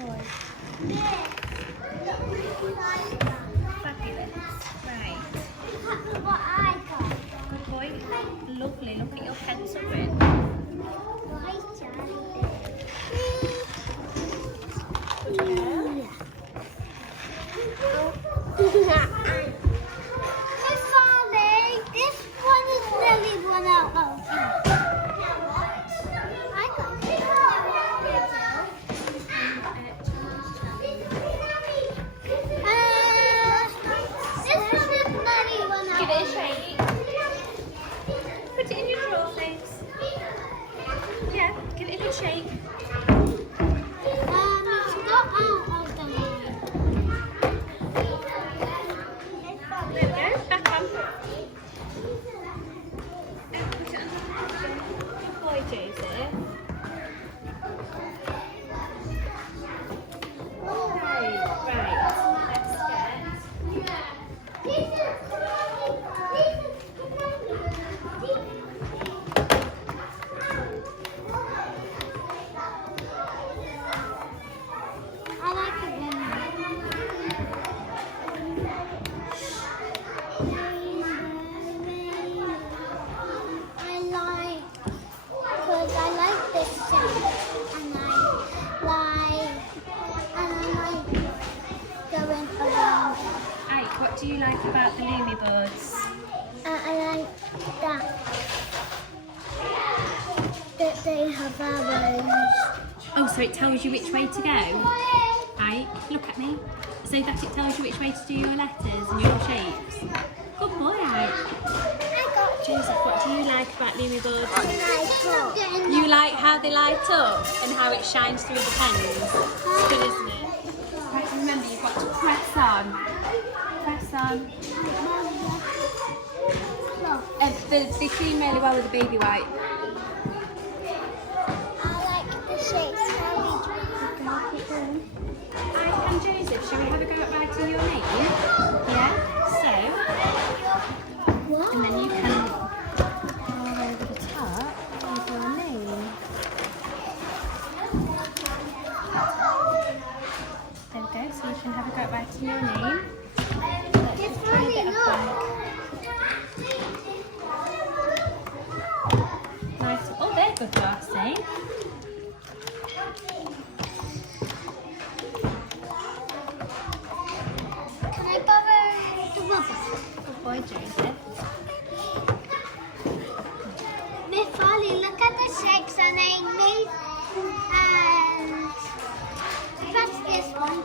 boy. Fabulous. Right. What I got. Good boy. Lovely. Look at your pencil grid. Good girl. Miss Farley, this one is nearly run out of I got this one is nearly run out. Give it a shake. Put it in your drawer, thanks. Yeah, give it a good shake. It's not out of the line. There we go. Back on. And put it on the good boy, Joseph. Right. Let's I like it when because I like this sound and I like going around. Ike, what do you like about the Illumi boards? I like that they have arrows. Oh, so it tells you which way to go? Ike, look at me. So that it tells you which way to do your letters and your shapes. Good boy, Ike. Joseph, what do you like about Illumi boards? You like how they light up and how it shines through the pens? It's good, isn't it? Right, remember, you've got to press on. Press on. They clean really well with the baby wipe. I like the shapes. Ike and Joseph, shall we have a go at writing your name? Yeah? So, and then you can go over the top with your name. There we go, so you can have a go at writing your name. Let's try a bit of black. Nice. Oh, they're good, Darcy. Can I borrow the rubber? Good boy, Joseph. Miss Farley, look at the shapes and they made and press this one.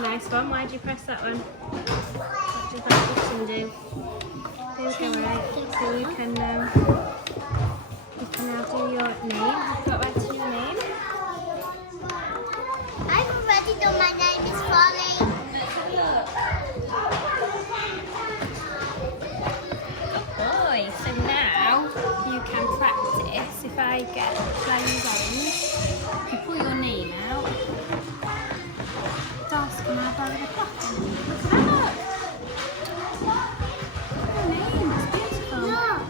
Nice one. Why did you press that one? What does that button do? There we go, right. So you can now do your name. You've got right to your name. I've already done my name, Miss Farley. Let's have a look. Good boy. So now you can practice. If I get plain ones, you pull your name out. Darcy, can I borrow the cloth? Look at that. Your name, it's beautiful. Look.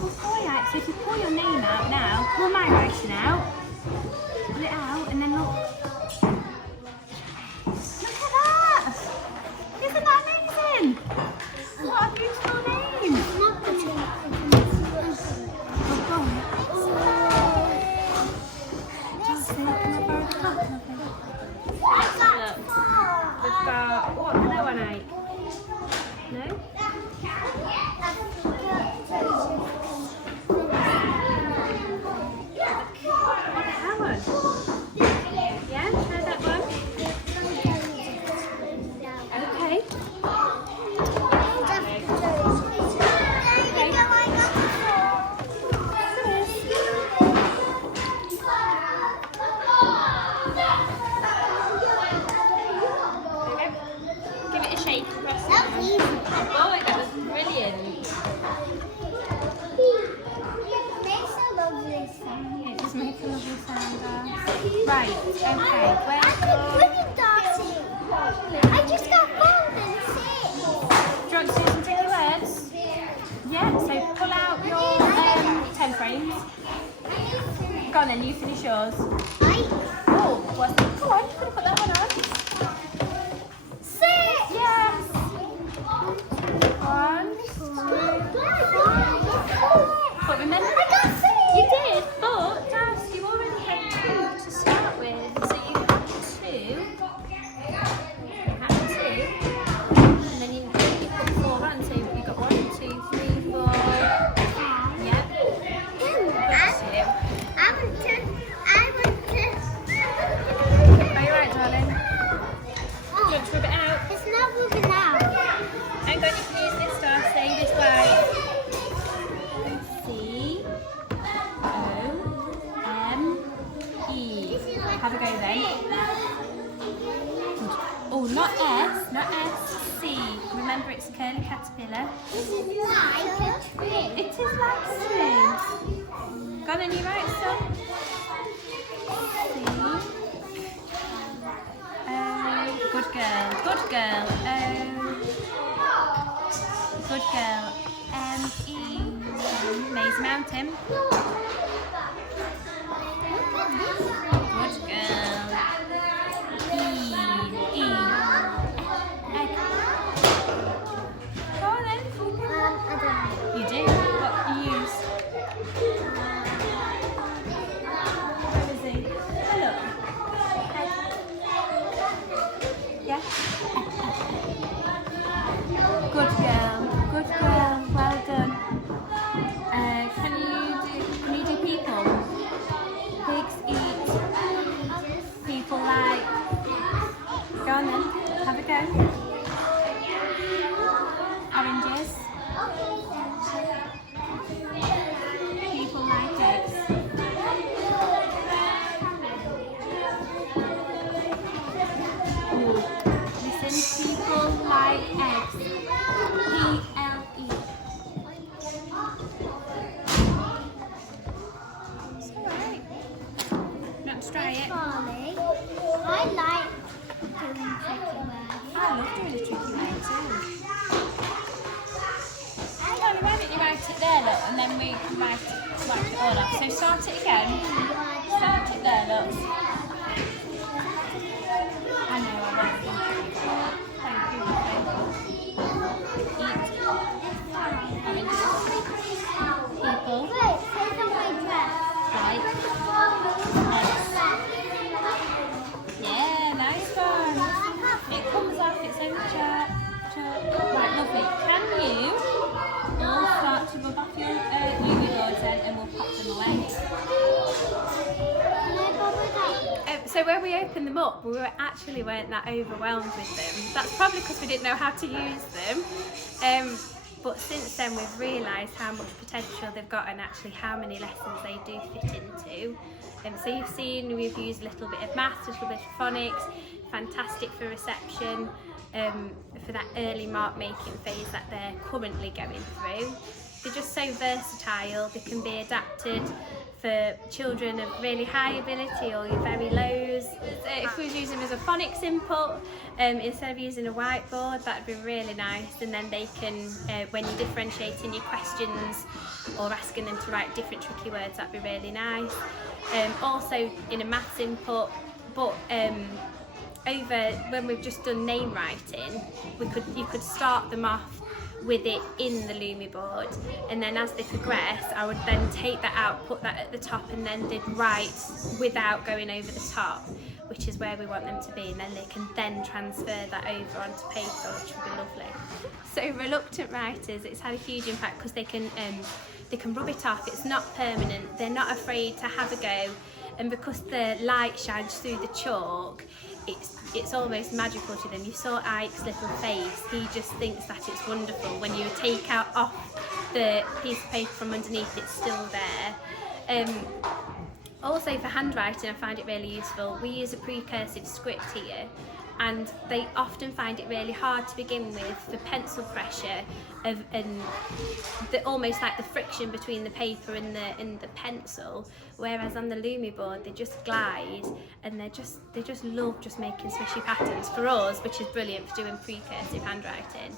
Good boy, Ike. So if you pull your name out now, pull my writing out. Pull it out and then look. Look at that! Isn't that amazing? What a beautiful name! Good boy. Darcy, can I borrow the cloth? Look. We've got, what colour one, Ike? No? That one? Yeah, try that one. Okay. Give it a shake. Press it down. Oh, that was brilliant. It does make a lovely sound, Darcy. Right, okay. Where's your... I just got golden six. Do you want to do some tricky words? Yeah, so pull out your 10 frames. Go on then, you finish yours. I Oh, what's that? Come on, I'm gonna put that one on. 6. Yes. 1, 2. But remember, I got 6. you did, but Daz, you already had 2 to start with. So you had 2. You had 2. And then you put 4 on, so you got 1, 2, 3, 4. Yep. Are you right, darling? Do you want to rub it out? It's not moving out. I'm going to use this star, say this way. C O M E. Have a go then. Good. Oh, not S, not S. C. Remember, it's a curly caterpillar. This is like a tree. It is like C. Go on, then you right, son. C. Good girl, good girl. Good girl. M-E. Maze Mountain. Good girl. E. Egg. Go on then. You do? What do you use? Where is he? Hello. Yeah. Good girl. Good girl. Well done. Can you do people? Pigs eat. People like. Go on then. Have a go. Oranges. People like eggs. Ooh. Listen, people like eggs. P-L-E. It's alright. Not to try it. Farley. I like doing tricky words. I love doing a tricky word too. Darling, why don't you write it there, look, and then we can write it all up. So start it again. Start it there, look. I know, I won't. Thank you, lovely. Eat. People. Wait, take off my dress. Right. Yeah, nice one. It comes off its own chart. Right, lovely. Can you all start to rub off your Illumi boards then, and we'll pop them away? Can I go with that? So when we opened them up, weren't that overwhelmed with them. That's probably because we didn't know how to use them. But since then we've realised how much potential they've got and actually how many lessons they do fit into. So you've seen we've used a little bit of maths, a little bit of phonics, fantastic for reception, for that early mark making phase that they're currently going through. They're just so versatile, they can be adapted for children of really high ability or your very lows. So if we was using them as a phonics input, instead of using a whiteboard, that'd be really nice. And then they can, when you're differentiating your questions or asking them to write different tricky words, that'd be really nice. Also in a maths input, but over when we've just done name writing, you could start them off with it in the Illumi board, and then as they progress I would then take that out, put that at the top, and then they'd write without going over the top, which is where we want them to be, and then they can then transfer that over onto paper, which would be lovely. So reluctant writers, it's had a huge impact because they can rub it off, it's not permanent, they're not afraid to have a go, and because the light shines through the chalk, it's almost magical to them. You saw Ike's little face, he just thinks that it's wonderful. When you take out off the piece of paper from underneath, it's still there. Also for handwriting, I find it really useful. We use a precursive script here, and they often find it really hard to begin with for pencil pressure and almost like the friction between the paper and the pencil, whereas on the Illumi board they just glide, and they just love just making swishy patterns for us, which is brilliant for doing precursive handwriting.